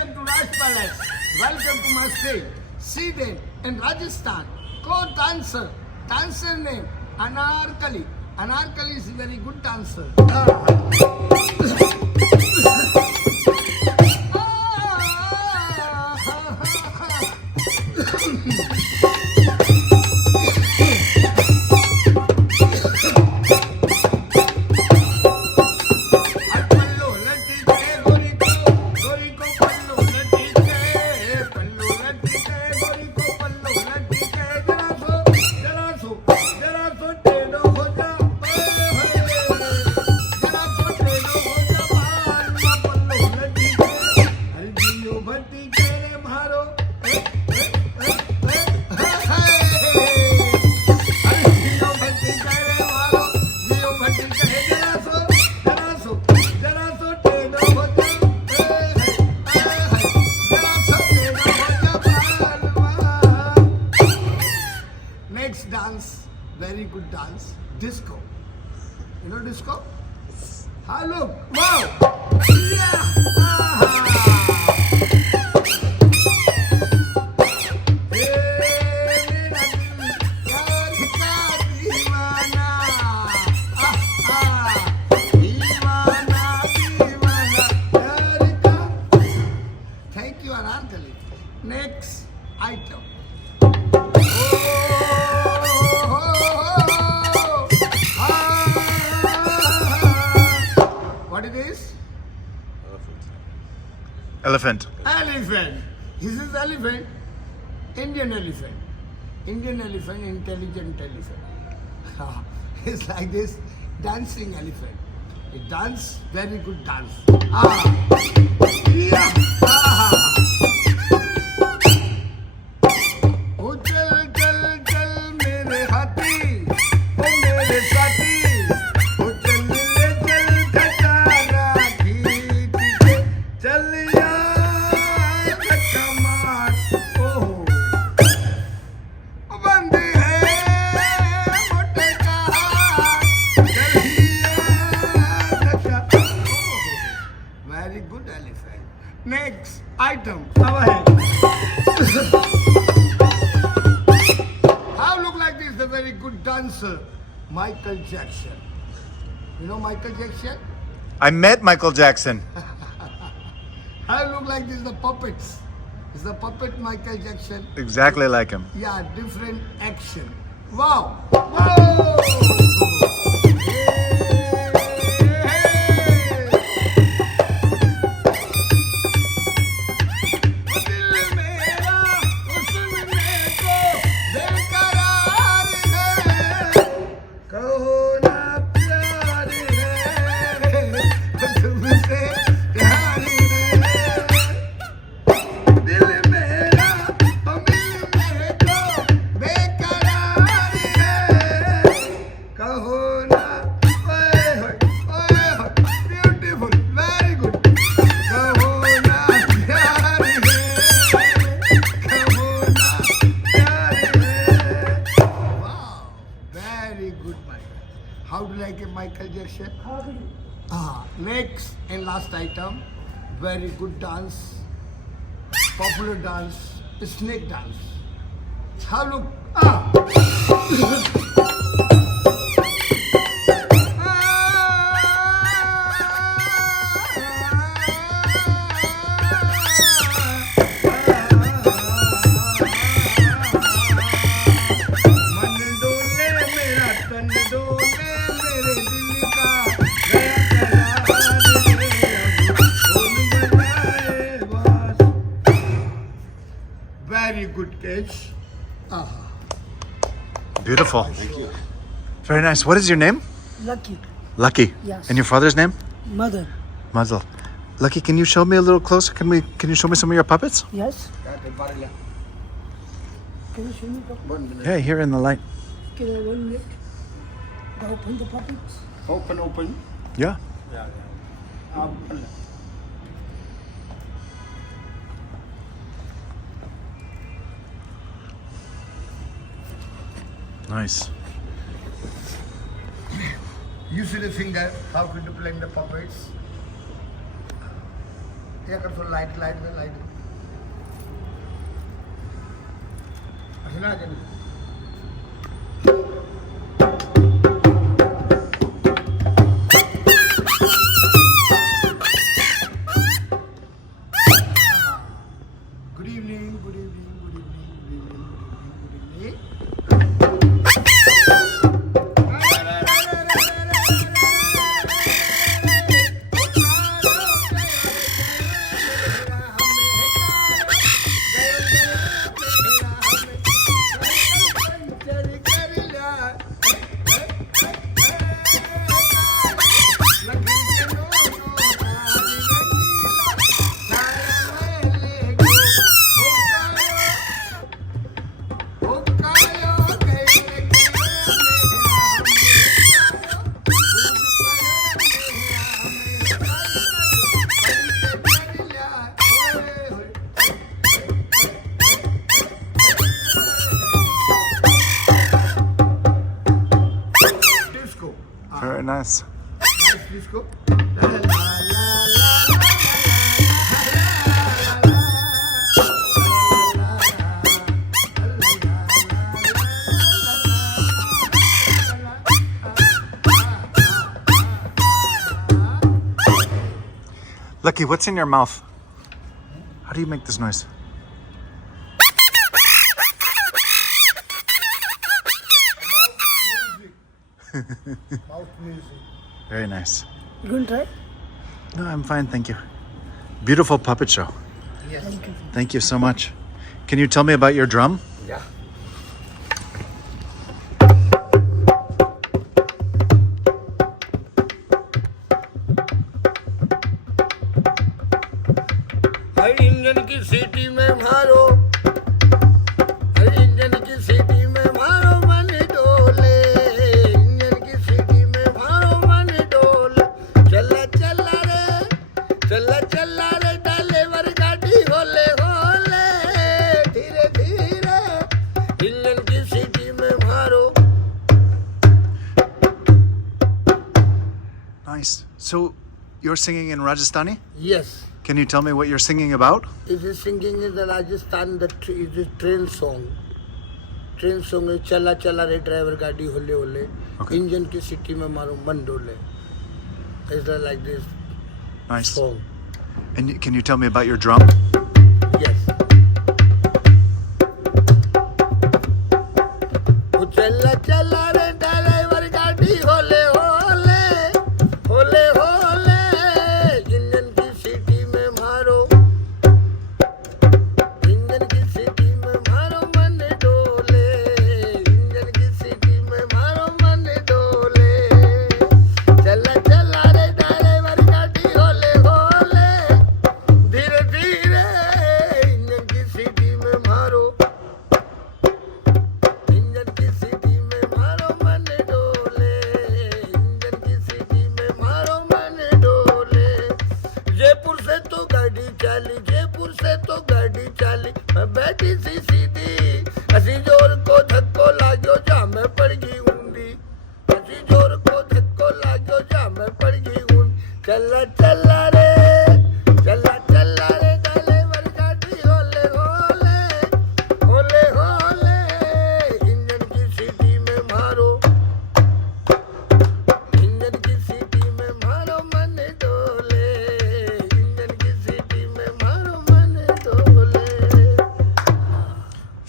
welcome to Raj Palace. Welcome to my state. Seated in Rajasthan. Co-dancer. Dancer name Anarkali. Anarkali is a very good dancer. Next dance, very good dance, disco. You know disco? Ah, look, wow! Yeah! Thank you, Anarkali. Next item. What it is? Elephant. Elephant. This is elephant. Indian elephant. Indian elephant, intelligent elephant. It's like this dancing elephant. It dance, very good dance. Yeah. Very good elephant. Next item. How look like this? The very good dancer, Michael Jackson. You know Michael Jackson? I met Michael Jackson. How look like this? The puppets. Is the puppet Michael Jackson? Exactly like him. Yeah, different action. Wow! Whoa! How do you like it, Michael Jackson? Next and last item, very good dance, popular dance, snake dance. How look? Very good catch. Beautiful. Thank you. Very nice. What is your name? Lucky. Lucky. Yes. And your father's name? Mother. Muzzle. Lucky, can you show me a little closer? Can you show me some of your puppets? Yes. Can you show me the Yeah, here in the light. Can I one minute? Open the puppets. Open. Yeah. Nice. You see the finger, how could you play the puppets? ये कर तो light में light अच्छा ना Good evening, good evening, good evening, good evening, good evening, good evening. Very nice. Disco. Lucky, what's in your mouth? How do you make this noise? Mouth music. Very nice. You gonna try? No, I'm fine, thank you. Beautiful puppet show. Yes. Thank you. Thank you so much. Can you tell me about your drum? Yeah. Her engine की सीटी में मारो हर engine की सीटी में मारो मन डोले इंजन की सीटी में मारो मन डोले चला चला रे ड्राइवर गाड़ी होले होले धीरे धीरे इंजन की सीटी में मारो. Nice. So, you're singing in Rajasthani? Yes. Can you tell me what you're singing about? It is singing in the Rajasthan, it is train song. Train song is चला चला रे ड्राइवर गाड़ी होले होले Okay. इंजन की सीटी में मारो मन डोले. It's like this Nice. song. And can you tell me about your drum? Yes. वो चला चला रे ड्राइवर गाड़ी होले होले होले होले इंजन की सीटी में मारो इंजन की सीटी में मारो मन डोले इंजन की सीटी में मारो मन डोले चला चला रे ड्राइवर गाड़ी होले होले धीरे धीरे इंजन की सीटी में मारो इंजन की सीटी में मारो मन डोले इंजन की सीटी में मारो मन डोले जयपुर से तो गाड़ी चाली मैं बैठी सी सीधी हसी जोर को धक्को लाग्यो जा मैं पड़ गई ऊंडी हसी जोर को धक्को लाग्यो जा मैं पड़ गई ऊंडी चला चला रे ड्राइवर गाड़ी होले होले होले होले इंजन की सीटी में मारो इंजन की सीटी में मारो मन डोले इंजन की सीटी में मारो मन डोले.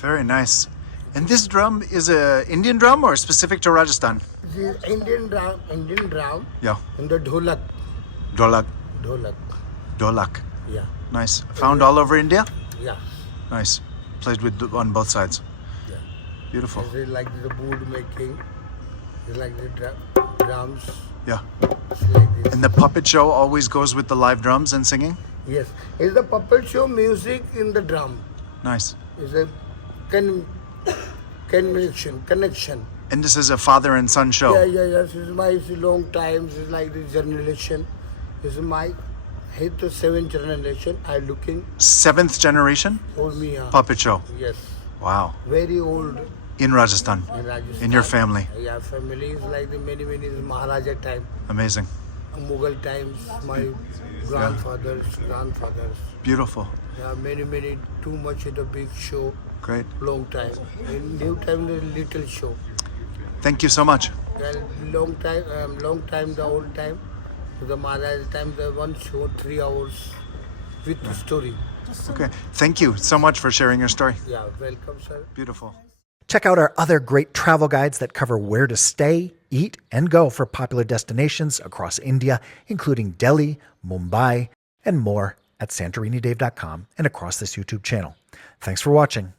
Very nice. And this drum is a Indian drum or specific to Rajasthan? This is Indian drum Yeah. and the dholak. Dholak. Dholak. Yeah. Nice. Found all over India? Yeah. Nice. Played with on both sides. Yeah. Beautiful. This is like the wood making. It's like the drums. Yeah. It's like this. And the puppet show always goes with the live drums and singing? Yes. It's the puppet show music in the drum. Nice. It's a connection. And this is a father and son show? Yeah. This is my long time. This is like the generation. This is my 8th to 7th generation. I'm looking 7th generation for me. puppet show? Yes. Wow. Very old In Rajasthan? in Rajasthan. In your family? Yeah, family is like the many Maharaja time. Amazing. Mughal times, my grandfathers. Beautiful. Yeah, many, too much is a big show, Great. long time. In new time, the little show. Thank you so much. Well, long time, the old time. The Maharaj time, the one show, 3 hours with the story. Okay. Thank you so much for sharing your story. Yeah, welcome, sir. Beautiful. Check out our other great travel guides that cover where to stay, eat, and go for popular destinations across India, including Delhi, Mumbai, and more at santorinidave.com and across this YouTube channel. Thanks for watching.